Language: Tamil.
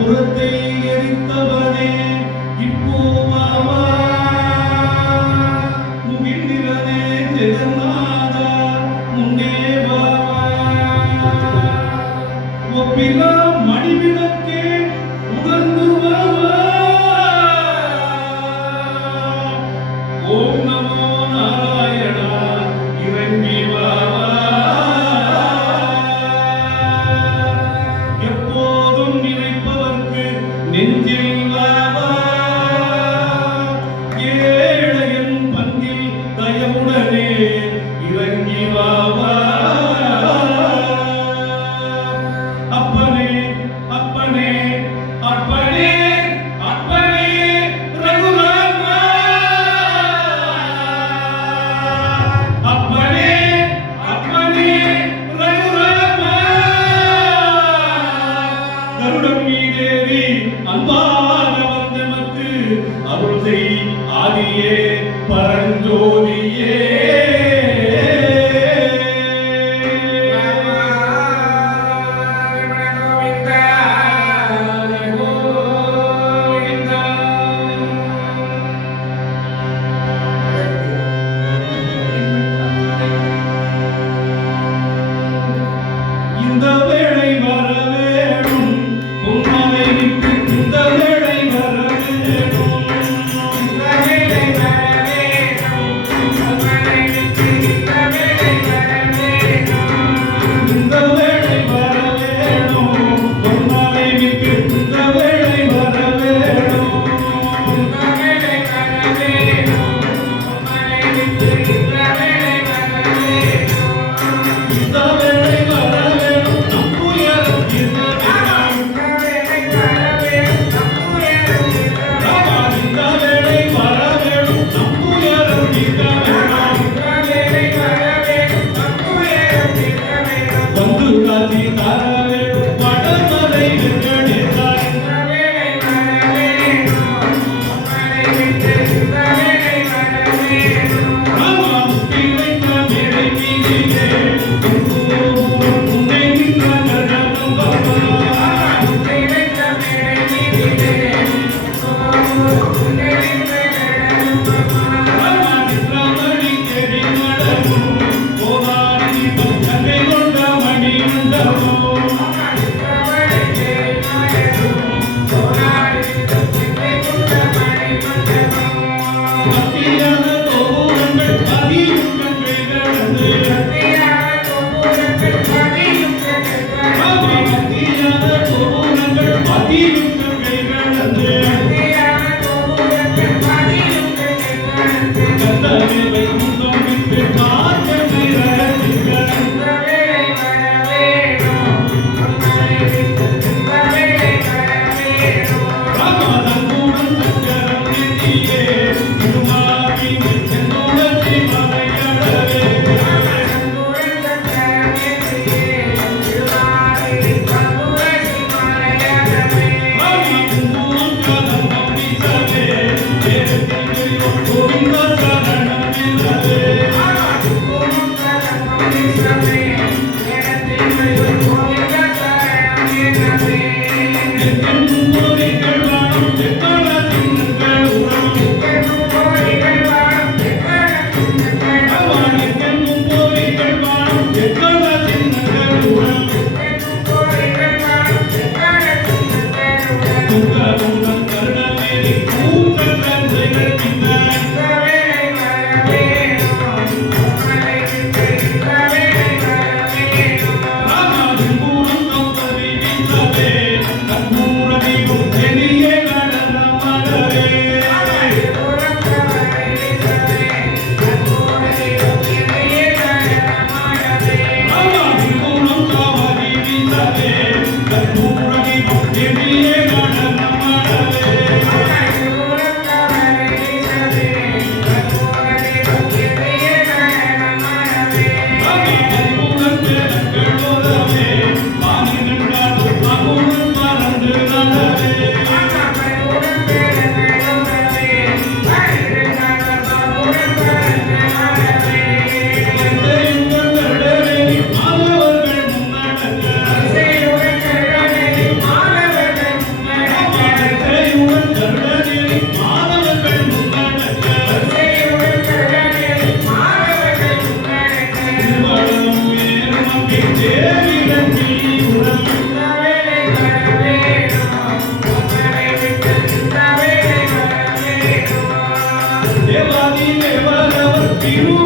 புறத்தை எரித்தவனே இப்போ மாமா நெஞ்சில் பரஞ்சோதியே. દેવાની દેવાના પીરું